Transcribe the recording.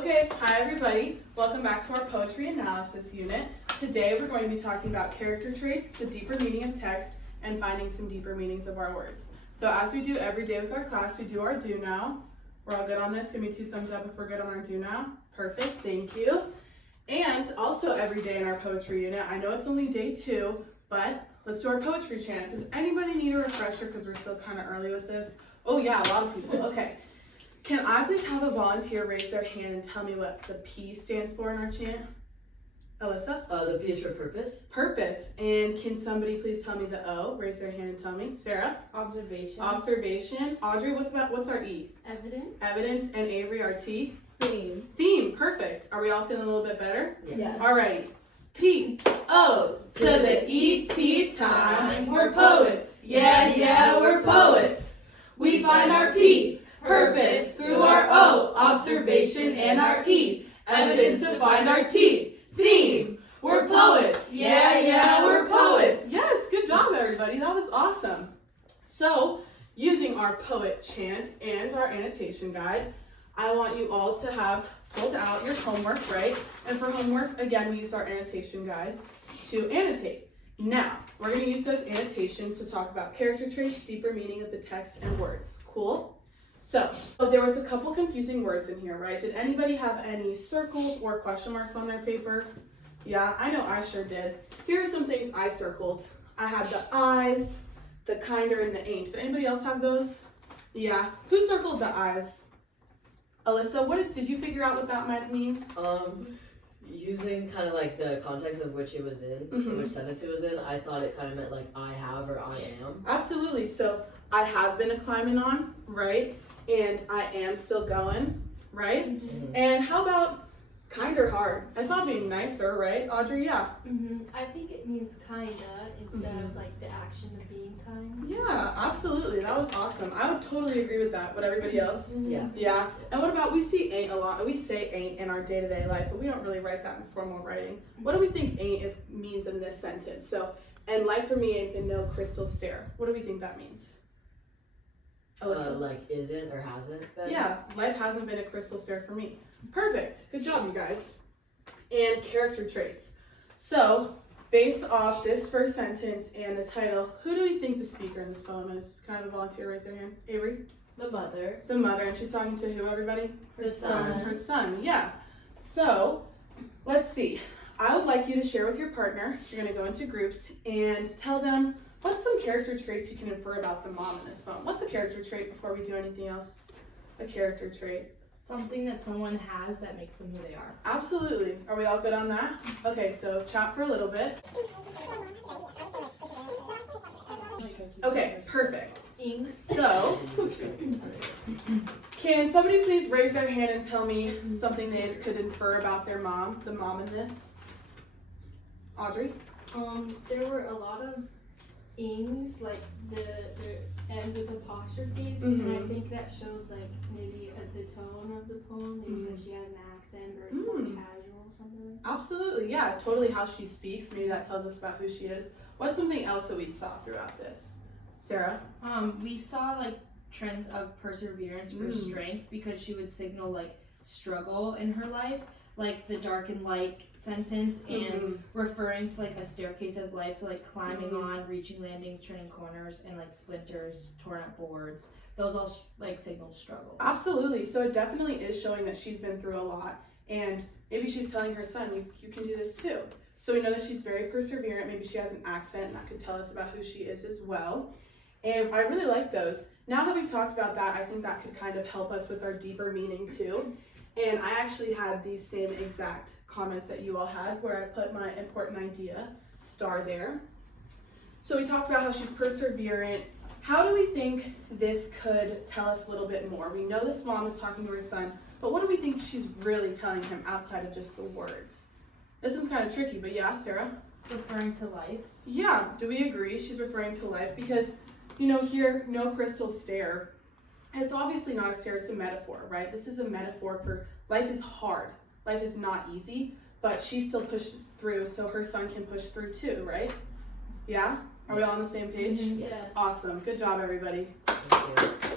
Okay, hi everybody. Welcome back to our poetry analysis unit. Today we're going to be talking about character traits, the deeper meaning of text, and finding some deeper meanings of our words. So as we do every day with our class, we do our do now. We're all good on this? Give me 2 thumbs up if we're good on our do now. Perfect, thank you. And also every day in our poetry unit, I know it's only day 2, but let's do our poetry chant. Does anybody need a refresher because we're still kind of early with this? Oh yeah, a lot of people. Okay. Can I please have a volunteer raise their hand and tell me what the P stands for in our chant? Alyssa? The P is for purpose. Purpose. And can somebody please tell me the O? Raise their hand and tell me. Sarah? Observation. Observation. Audrey, what's our E? Evidence. Evidence. And Avery, our T? Theme. Theme. Perfect. Are we all feeling a little bit better? Yes. Alrighty. P, O, to the E-T time. We're poets. Yeah, we're poets. We find our P. Purpose through our O, observation, and our E, evidence to find our T. Theme, we're poets. Yeah, we're poets. Yes, good job everybody, that was awesome. So, using our poet chant and our annotation guide, I want you all to have pulled out your homework, right? And for homework, again, we use our annotation guide to annotate. Now, we're going to use those annotations to talk about character traits, deeper meaning of the text, and words. Cool? So, there was a couple confusing words in here, right? Did anybody have any circles or question marks on their paper? Yeah, I know I sure did. Here are some things I circled. I had the eyes, the kinder, and the ain't. Did anybody else have those? Yeah. Who circled the eyes? Alyssa, did you figure out what that might mean? Using kind of like the context of which it was in, which sentence it was in, I thought it kind of meant like I have or I am. Absolutely. So, I have been a climbing on, right? And I am still going, right? Mm-hmm. And how about kind or hard? That's not being nicer, right? Audrey, yeah. I think it means kinda instead of like the action of being kind. Yeah, absolutely. That was awesome. I would totally agree with that. But everybody else? Yeah. Yeah. And what about, we see ain't a lot. We say ain't in our day-to-day life, but we don't really write that in formal writing. What do we think ain't means in this sentence? So, and life for me ain't been no crystal stair. What do we think that means? Alyssa? Like isn't or hasn't been? Yeah, life hasn't been a crystal stair for me. Perfect. Good job, you guys. And character traits. So, based off this first sentence and the title, who do we think the speaker in this poem is? Can I have a volunteer raise their hand? Avery? The mother. The mother, and she's talking to who, everybody? The son. Her son, yeah. So, let's see. I would like you to share with your partner. You're going to go into groups and tell them what's some character traits you can infer about the mom in this poem. What's a character trait before we do anything else? A character trait. Something that someone has that makes them who they are. Absolutely. Are we all good on that? Okay, so chat for a little bit. Okay, perfect. So, can somebody please raise their hand and tell me something they could infer about their mom, the mom in this? Audrey? There were a lot of ings, like the ends with apostrophes, and I think that shows like maybe the tone of the poem, maybe that she has an accent or it's more casual or something. Absolutely, yeah, totally how she speaks. Maybe that tells us about who she is. What's something else that we saw throughout this? Sarah? We saw like trends of perseverance or strength because she would signal like struggle in her life, like the dark and light sentence and referring to like a staircase as life, so like climbing on, reaching landings, turning corners, and like splinters, torn up boards. Those all like signal struggle. Absolutely. So it definitely is showing that she's been through a lot, and maybe she's telling her son, you can do this too. So we know that she's very perseverant. Maybe she has an accent, and that could tell us about who she is as well. And I really like those. Now that we've talked about that, I think that could kind of help us with our deeper meaning too. And I actually had these same exact comments that you all had, where I put my important idea star there. So we talked about how she's perseverant. How do we think this could tell us a little bit more? We know this mom is talking to her son, but what do we think she's really telling him outside of just the words? This one's kind of tricky, but yeah, Sarah? Referring to life. Yeah, do we agree she's referring to life? Because, you know, here, no crystal stair. It's obviously not a stair, it's a metaphor, right? This is a metaphor for life is hard. Life is not easy, but she still pushed through so her son can push through too, right? Yeah? Are we all on the same page? Yes. Awesome. Good job, everybody. Thank you.